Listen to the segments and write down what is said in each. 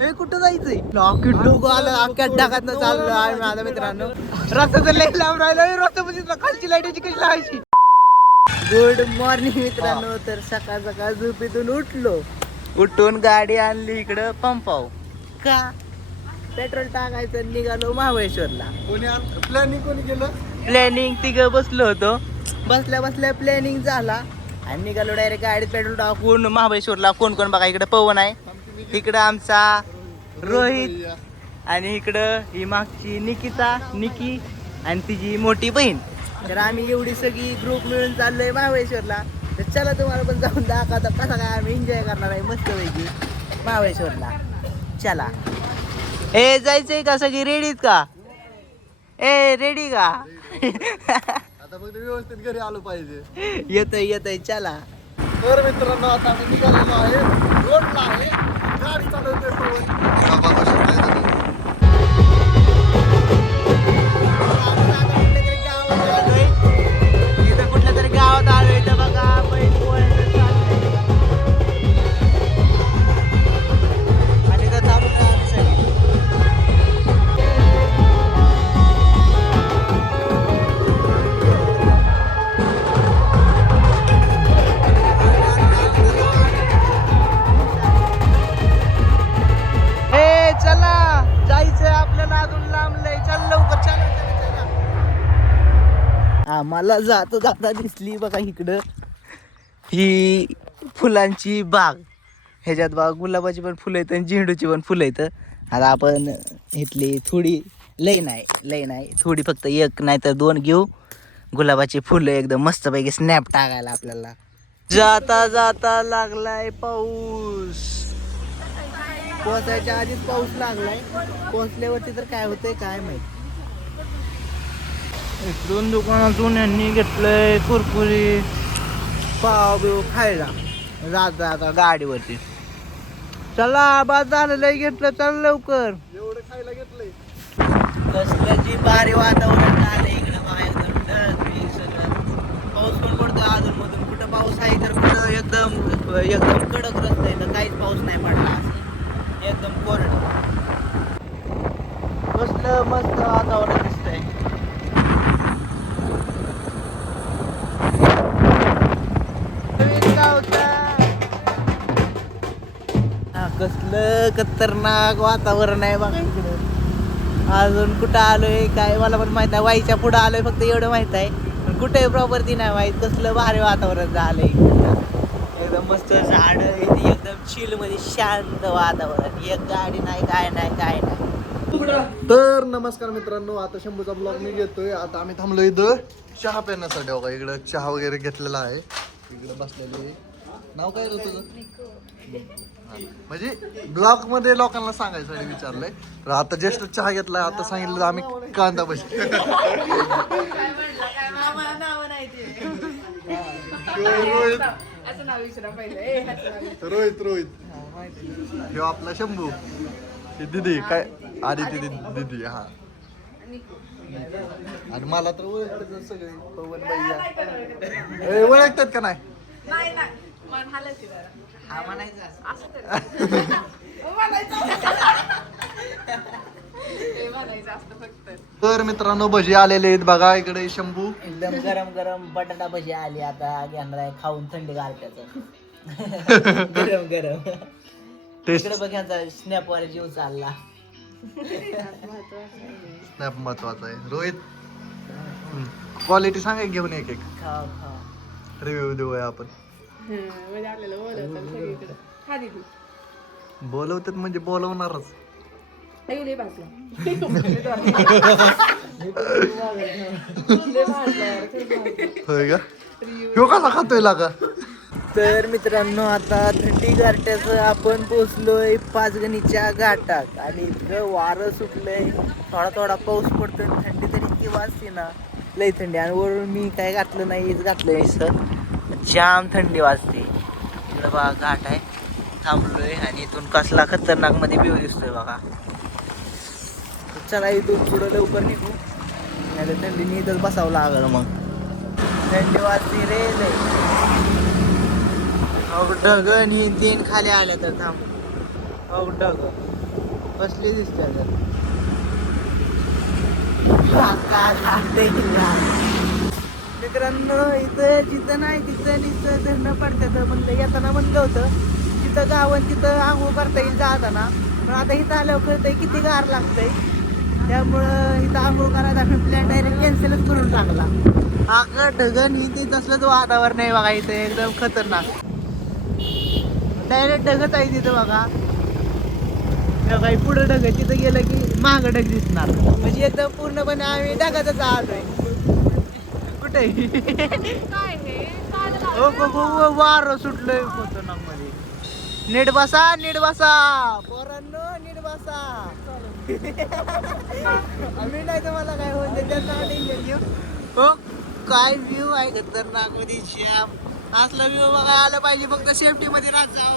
हे कुठं जायचंय नॉकी डोकं आलं अख्ख्या ढगात चाललो आहे माझ्या मित्रांनो. रस्त्याचं लई लांब राहिलं रस्त्यामध्ये खालची लाईटीची कशी लावायची. गुड मॉर्निंग मित्रांनो. तर सकाळ सकाळ झोपेतून उठून गाडी आणली इकडं पंपाव का पेट्रोल टाकायचं निघालो महाबळेश्वरला. प्लॅनिंग कोणी केलं? प्लॅनिंग तिघं बसलो होतो. बसल्या बसल्या प्लॅनिंग झाला आणि निघालो डायरेक्ट गाडीत पेट्रोल टाकून महाबळेश्वरला. कोण कोण बघा इकडे पवन आहे, इकडं आमचा रोहित आणि इकडं ही मागची निकी आणि तिची मोठी बहीण. तर आम्ही एवढी सगळी ग्रुप मिळून चाललोय महाबळेश्वरला. तर चला तुम्हाला पण जाऊन दाखवता कसा काय आम्ही एन्जॉय करणार आहे मस्तपैकी महाबळेश्वरला. चला. ए जायचंय का सगळी रेडीत का? ए रेडी का? आता फक्त व्यवस्थित घरी आलो पाहिजे. येतय चला. तर मित्रांनो आता आम्ही निघालेलो आहे, रोडला आहे, गाडी चालवतोय पवन. इथं कुठल्या तरी गावात आलोय. इथं बघा बैल पोहायचं चाललंय आणि इथं चालू चला जायचंय आपल्याला अजून लांबलंय. चल लवकर चला. आम्हाला जाता दिसली बघा इकडं ही फुलांची बाग. ह्याच्यात बाग गुलाबाची पण फुलं आहेत आणि झेंडूची पण फुलं आहेत. आता आपण इथली थोडी लई नाही थोडी फक्त एक नाही तर दोन घेऊ. गुलाबाची फुलं एकदम मस्तपैकी स्नॅप टाकायला आपल्याला. जाता जाता लागलाय पाऊस. पोहोचायच्या आधीच पाऊस लागलाय. पोहोचल्यावरती तर काय होतंय काय माहित. इकडून दुकानातून यांनी घेतलंय कुरकुरी पाव बिव खायला. जाता गाडीवरती. चला बाद झालं लय घेतलं. चल लवकर. एवढं खायला घेतलंय. कसलं जी भारी वातावरण झालंय इकडं बघा. एकदम ढग सगळं. पाऊस पण पडतो अजून मधून. कुठं पाऊस आहे तर कुठं एकदम कडक रस्ता आहे तर काहीच पाऊस नाही पडला. असं एकदम कोरडं. कसलं मस्त वातावरण दिसतंय. कसलं खतरनाक वातावरण आहे बघा इकडं. अजून कुठं आलोय काय मला पण माहित आहे. वाईच्या पुढं आलोय फक्त एवढं माहित आहे. पण कुठे प्रॉपर्टी नाही माहित. कसलं भारी वातावरण झालंय एकदम मस्त. झाड एकदम चिल मध्ये शांत वातावरण. एक गाडी नाही काय नाही. तर नमस्कार मित्रांनो. आता शंभूचा ब्लॉग मी घेतोय. आता आम्ही थांबलो इथं चहा पिण्यासाठी. बघा इकडं चहा वगैरे घेतलेला आहे. इकडे बसलेले. नाव काय रे तुझं? म्हणजे ब्लॉग मध्ये लोकांना सांगायसाठी विचारलंय. तर आता जस्ट चहा घेतलाय. आता सांगितलं आम्ही कांदा भजी. रोहित हे आपला शंभू. दिदी काय आदिती दिदी. हा आणि मला तर ओळखतात सगळे. पवन भैया ओळखतात का नाही? तर मित्रांनो भजी आलेले आहेत बघा. इकडे शंभू एकदम गरम गरम बटाटा भजी आली. आता घेणार आहे खाऊन थंडी गारठ्याचं. गरम इकडे बघायचा स्नॅप वर जीव चालला. स्नॅप महत्वाचा आहे. रोहित क्वालिटी सांगा घेऊन एक खाव रिव्ह्यू देऊया आपण. बोलवतात म्हणजे बोलवणारच. होय का? ह्यो कसा खातोय लागा? तर मित्रांनो आता थंडी गारठ्याचं आपण पोचलोय पाचगणीच्या घाटात. आणि इतकं वारं सुटलंय. थोडा पाऊस पडतोय. थंडी तरी इतकी वाजते ना लई थंडी. आणि वरून मी काय घातलं नाही हेच घातलंय सर. जाम थंडी वाजते. इकडं बघा घाट आहे. थांबलोय आणि इथून कसला खतरनाक मध्ये व्ह्यू दिसतोय बघा. चला इथून पुढं लवकर निघू. नाही तर थंडीने इथंच बसावं लागलं. मग थंडी वाजते रे लय. ढग आणि तीन खाली आल्या तर थांब. ढग कसले दिसतात मित्रांनो. इथं जिथं नाही तिथं नुसतं धरणं पडतात म्हणलं. येताना म्हणलं होतं तिथं गावन तिथं आंघोळ करता येईल जाताना, पण आता इथं आल्यावर कळतंय किती गार लागतंय. त्यामुळं इथं आंघोळ करायचा प्लॅन डायरेक्ट कॅन्सलच करून टाकला. आका ढगन इथे तसलंच वातावरण आहे बघा. इथे एकदम खतरनाक डायरेक्ट ढगच आहे तिथं बघा. काही पुढं ढग आहे, तिथं गेलं की मागं ढग दिसणार. म्हणजे एकदम पूर्णपणे आम्ही ढगातच आलोय. कुठे वारं सुटलंय खतरनाक मध्ये. नीट बसा पोरांनो, नीट बसा. आम्ही नाही तुम्हाला काय होते त्याचा टेन्शन घेऊ. हो काय व्ह्यू आहे खतरनाक मध्ये. श्याम असला व्ह्यू बघा आलं पाहिजे. फक्त सेफ्टी मध्ये राहत जावं.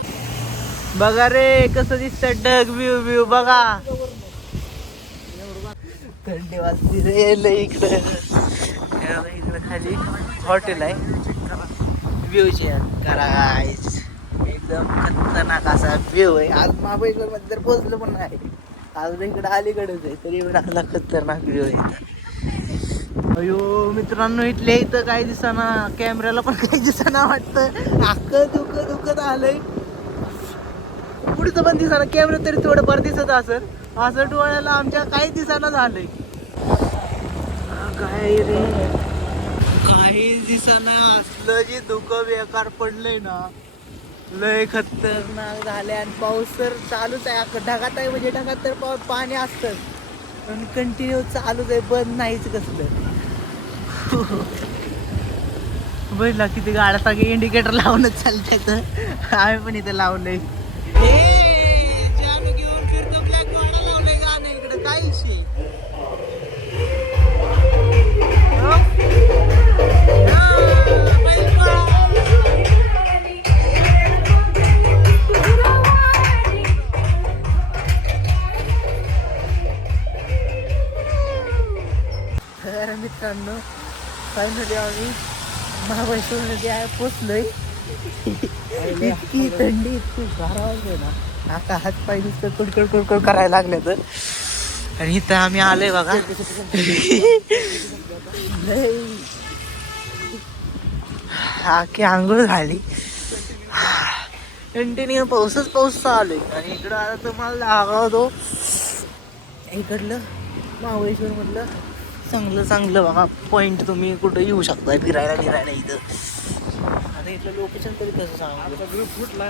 बघा रे कसं दिसत ढग. व्ह्यू बघा. थंडी वाजती रे लय इकडं. इकडं खाली हॉटेल आहे. व्ह्यू चेक करा गाईज. एकदम खतरनाक असा व्ह्यू आहे. आज महाबळेश्वर मध्ये तर पोहोचलो पण नाही. आज इकडं अलीकडेच आहे तरी पण आपला खतरनाक व्ह्यू आहे. अयो मित्रांनो इथल्या इथं काय दिसना. कॅमेऱ्याला पण काही दिसना वाटतं. अख्खं दुखत आलंय. पुढचं पण दिसना. कॅमेरा तरी थोडंफार दिसत असेल. असं डोळ्याला आमच्या काही दिसना झालंय. काय रे काही दिसना. असलं जे धुकं बेकार पडलंय ना लय खतरनाक झालंय. आणि पाऊस तर चालूच आहे. ढगात आहे म्हणजे ढगात तर पाणी असतं पण कंटिन्यू चालूच आहे. बंद नाहीच कसलं. बघितला किती गाड्या सगळे इंडिकेटर लावूनच चालतात. आम्ही पण इथे लावलंय. घेऊन फिरतो ब्लॅक वाडा लावलंय गाणं इकडे. काय विषय तर मित्रांनो फायनली आम्ही महाबळेश्वरमध्ये आहे पोचलोय. इतकी थंडी इतकी गारा वाजले ना आता हात पाय नुसतं कुडकुड करायला लागले तर. आणि इथं आम्ही आलोय बघा. की आंघोळ झाली. कंटिन्यू पाऊस चालू आहे. आणि इकडं आता तुम्हाला दाखवतो इकडलं महाबळेश्वर मधलं चांगलं बघा पॉइंट. तुम्ही कुठं येऊ शकता फिरायला इथं. आता इथलं लोकेशन तरी कसं सांगा. ग्रुप फुटलाय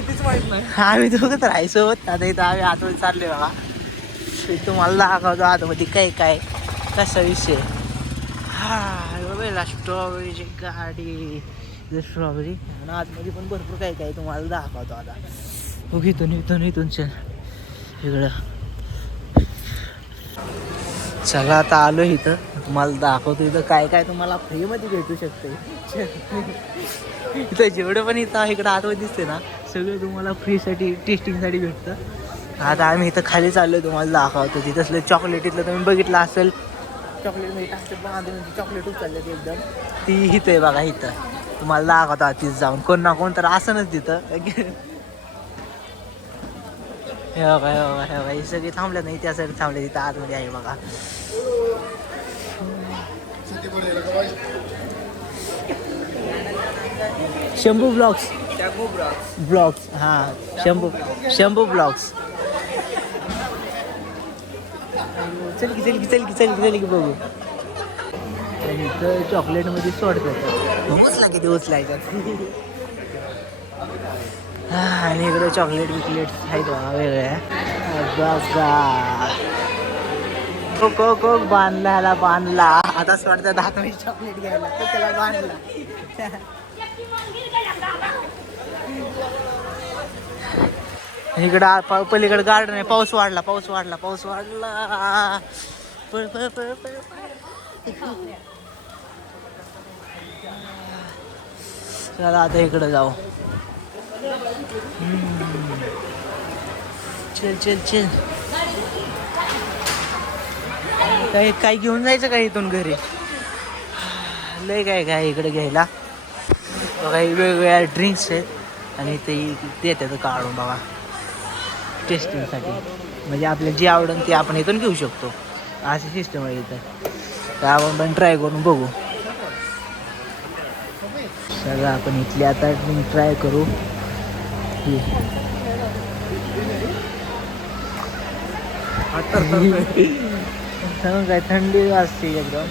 तीच माहित नाही. आम्ही दोघं तर आहे सोबत. आता इथं आम्ही आतमध्ये चाललोय बघा. तुम्हाला दाखवतो आतमध्ये काय कसा विषय. बघा स्ट्रॉबेरीची गाडी. स्ट्रॉबेरी आणि आतमध्ये पण भरपूर काय तुम्हाला दाखवतो आता. बघ इथून चल इकडं. चला आता आलो इथं. तुम्हाला दाखवतो इथं काय तुम्हाला फ्रीमध्ये भेटू शकते. इथं जेवढं पण इथं इकडं आतमध्ये दिसते ना सगळं तुम्हाला फ्रीसाठी टेस्टिंगसाठी भेटतं. आता आम्ही इथं खाली चाललोय. तुम्हाला दाखवतो तिथं चॉकलेट. इथलं तुम्ही बघितलं असेल चॉकलेट म्हणजे टाकते बांधून चॉकलेट उचलले ते एकदम. ती इथं आहे बघा. इथं तुम्हाला दाखवतो तिथं जाऊन. कोण ना कोण तर असनच तिथं. हे बघा हे सगळे थांबले नाही त्यासाठी थांबले. तिथं आतमध्ये आहे बघा. शंभू ब्लॉग्स हां शंभू ब्लॉग्स. चल की बघू. आणि इथं चॉकलेटमध्ये सोडतात. उचला किती उचलायचं. आणि इकडे चॉकलेट आहेत बघा वेगळ्या. कोक बांधला आता असं वाटतं 10 मिनिट चॉकलेट घ्यायला तर त्याला बांधला. इकडं पलीकडे गार्डन आहे. पाऊस वाढला. पळ. चला आता इकडं जाऊ. चल काय घेऊन जायचं का इथून घरी. लय काय इकडे घ्यायला. काही वेगवेगळ्या ड्रिंक्स आहेत आणि ते देतात काढून बघा. टेस्टिंगसाठी. म्हणजे आपल्याला जे आवडेल ते आपण इथून घेऊ शकतो, अशी सिस्टम आहे इथं. तर आपण पण ट्राय करून बघू. सगळं आपण इथली आता ट्राय करू. काय थंडी वाजते एकदम.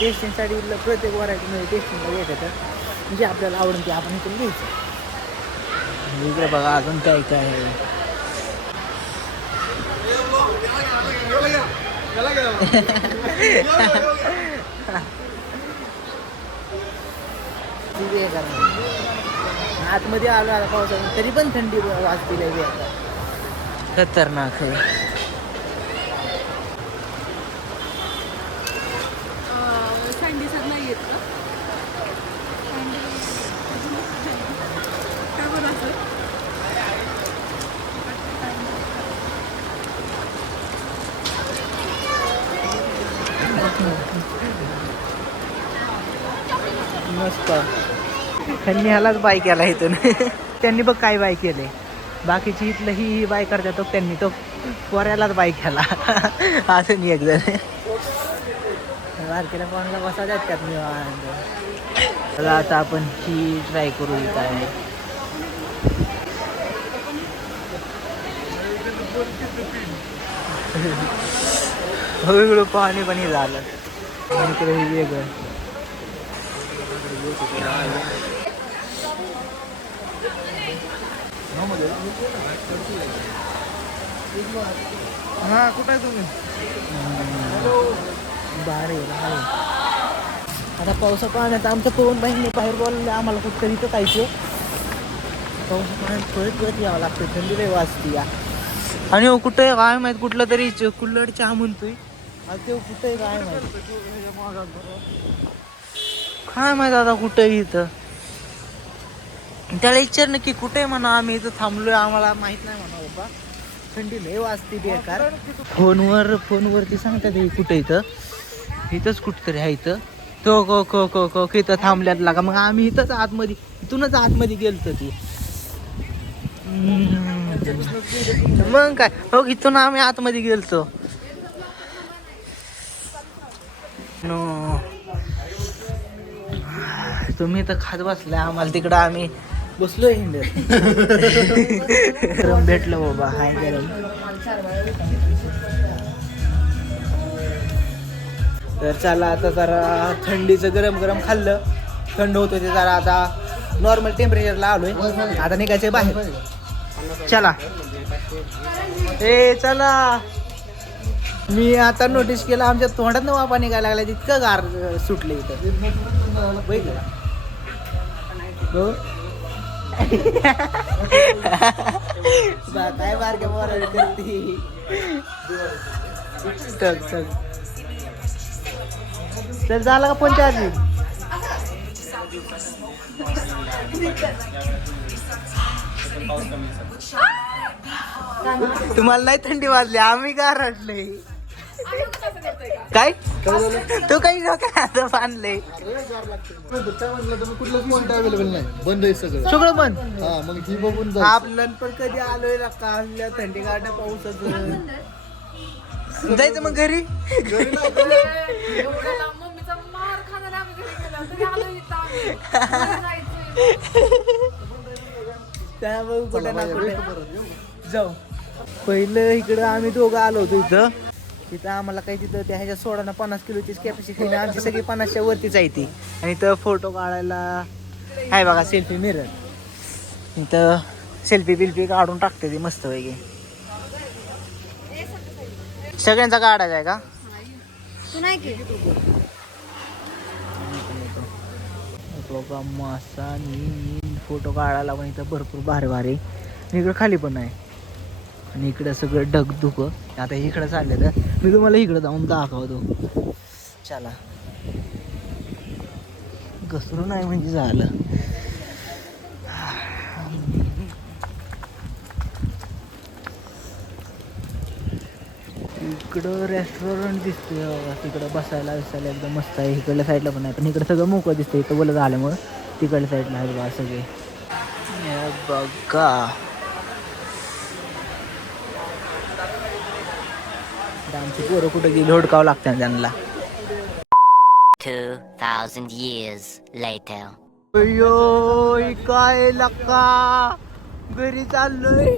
टेस्टिंगसाठी प्रत्येक व्हरायटीमध्ये टेस्टिंगला घ्यायचं, म्हणजे आपल्याला आवडेल ते आपण इथून घ्यायचं. इकडे बघा अजून काय काय आहे. आतमध्ये आलो आता पावसाने तरी पण थंडी वाजती लागली आता. खतरनाक आहे. मस्त. त्यांनी ह्यालाच बाय केला इथून. त्यांनी बघ काय बाय केले. बाकीची इथलं ही बाय करतात, तो त्यांनी तो पोऱ्यालाच बाय केला. असं नाही. एक जण बारकीला कोणाला बसा द्यात त्यात मी. आता आपण ही ट्राय करू. काय वेगळं पाणी पण हे झालं. इकडे वेगळं. हा कुठं आहे तुम्ही? बाहेर आता पावसा पाण्यात आमचं पवन बाईंनी बाहेर बोलले आम्हाला कुठं इथं जायचं. पावसा पाण्यात पळत यावं लागतं. थंडी लई वाजती या. आणि हो कुठं आहे काय माहित. कुठलं तरी कुल्लड चहा म्हणतोय. आता ते कुठं आहे काय माहित. काय माहित आता कुठं आहे इथं. त्याला विचार नक्की कुठे म्हणा. आम्ही इथं थांबलोय, आम्हाला माहित नाही म्हणा बाबा. थंडी लय वाजते बेकार. फोनवरती सांगतात हे कुठं इथं. इथंच कुठतरी आहे इथं. तो इथं थांबल्यात लागा. मग आम्ही इथंच आतमध्ये, इथूनच आतमध्ये गेलतो ती. मग काय हो, इथून आम्ही आतमध्ये गेलतो. तुम्ही तर खात बसलाय, आम्हाला तिकडं आम्ही बसलो हिंडत. गरम भेटलं बाबा. हाय गरम. तर चला आता जरा थंडीचं गरम गरम खाल्लं. थंड होतं ते जरा. आता नॉर्मल टेम्परेचरला आलोय. आता निघायचं बाहेर. चला चला. मी आता नोटीस केलं आमच्या तोंडात वापा निघायला लागला. इतकं गार सुटले इथं. काय बारक्या मोराला करते. चल झाला का फोन चार्जिंग. तुम्हाला नाही थंडी वाजली, आम्ही गारटले. काय तू काही डोक्यात बांधले. कुठलं फोन अवेलेबल नाही, बंद आहे सगळं. सगळं बंद. हा मग ही बघून आपलं पण कधी आलोय का थंडी गाठ पाऊसच जायचं मग घरी. त्यामुळे कुठे ना कुठे जाऊ. पहिलं इकडं आम्ही दोघं आलो होतो इथं. तिथं आम्हाला काही तिथं त्या ह्याच्या 50 किलोची कॅपॅसिटी. आमची सगळी 50च्या वरतीच आहे ती. आणि इथं फोटो काढायला आहे बघा सेल्फी मिरर. इथं सेल्फी बिल्फी काढून टाकते ती मस्त पैकी. सगळ्यांचा काढायचा आहे का. मासा फोटो काढायला पण इथं भरपूर भारी भारी. इकडं खाली पण आहे. आणि इकडं सगळं ढगधुक. आता इकडं चाललं तर मी तुम्हाला इकडं जाऊन दाखवतो. चला. घसरू नाही म्हणजे झालं. इकडं रेस्टॉरंट दिसते बघा, तिकडं बसायला एकदम मस्त आहे. इकडल्या साईडला पण आहे, पण इकडं सगळं मोकळं दिसतं. इथं बोलत झाल्यामुळं तिकडल्या साईडला आहे बघा सगळे. हे बघा आमची पोरं कुठं गेली हुडकावं लागतं त्यांना. 2,000 years later. अयो काय लका घरी चाललोय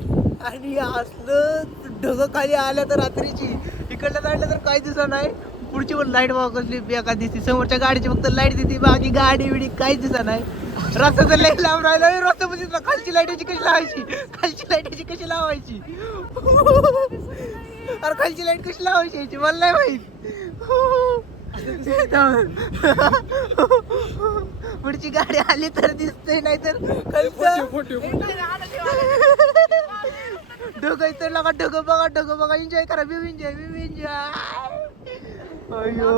आणि असलं ढग खाली आल्या तर रात्रीची इकडल्या साईडला तर काय दिसत नाही. पुढची पण लाईट बघा कसली बेकार दिसते. समोरच्या गाडीची फक्त लाईट दिसते, बाकी गाडी बिडी काहीच दिसत नाही. रस्त्याचं लाईट लांब राहिला रस्ता म्हणजे खालची लाईटाची कशी लावायची, खालची लाईटाची कशी लावायची अरे खालची लाईट कशी लावायची याची मला नाही माहित. पुढची गाडी आली तर दिसते नाही तर ढग तर लगा ढग बघा एन्जॉय करा. एन्जॉय अयो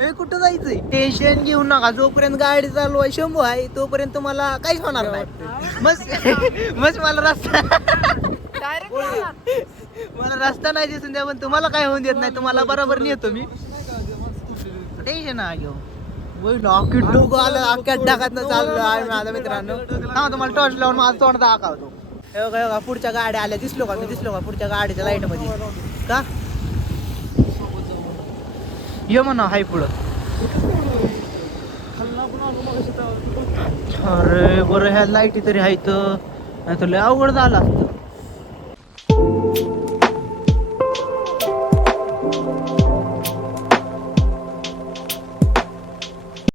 हे कुठं जायचंय. टेन्शन घेऊ नका, जोपर्यंत गाडी चालू आहे शंभू आहे तोपर्यंत तुम्हाला काहीच होणार नाही. मस्त मला रस्ता नाही दिसून द्या, पण तुम्हाला काय होऊन देत नाही. तुम्हाला बरोबर नेतो मी, टेन्शन ना घेऊ. डोकं आलं अख्ख्या ढगातनं चाललो आहे माझ्या मित्रांनो. हा तुम्हाला टॉर्च लावून माझं तोंड दाखवतो. हे बघा पुढच्या गाड्या आल्या, दिसलो का पुढच्या गाडीच्या लाईट मध्ये का ये म्हणा हाय पुढं. अरे बरं ह्या लाईटी तरी आहेत, नाही तर लय अवघड झालं असतं.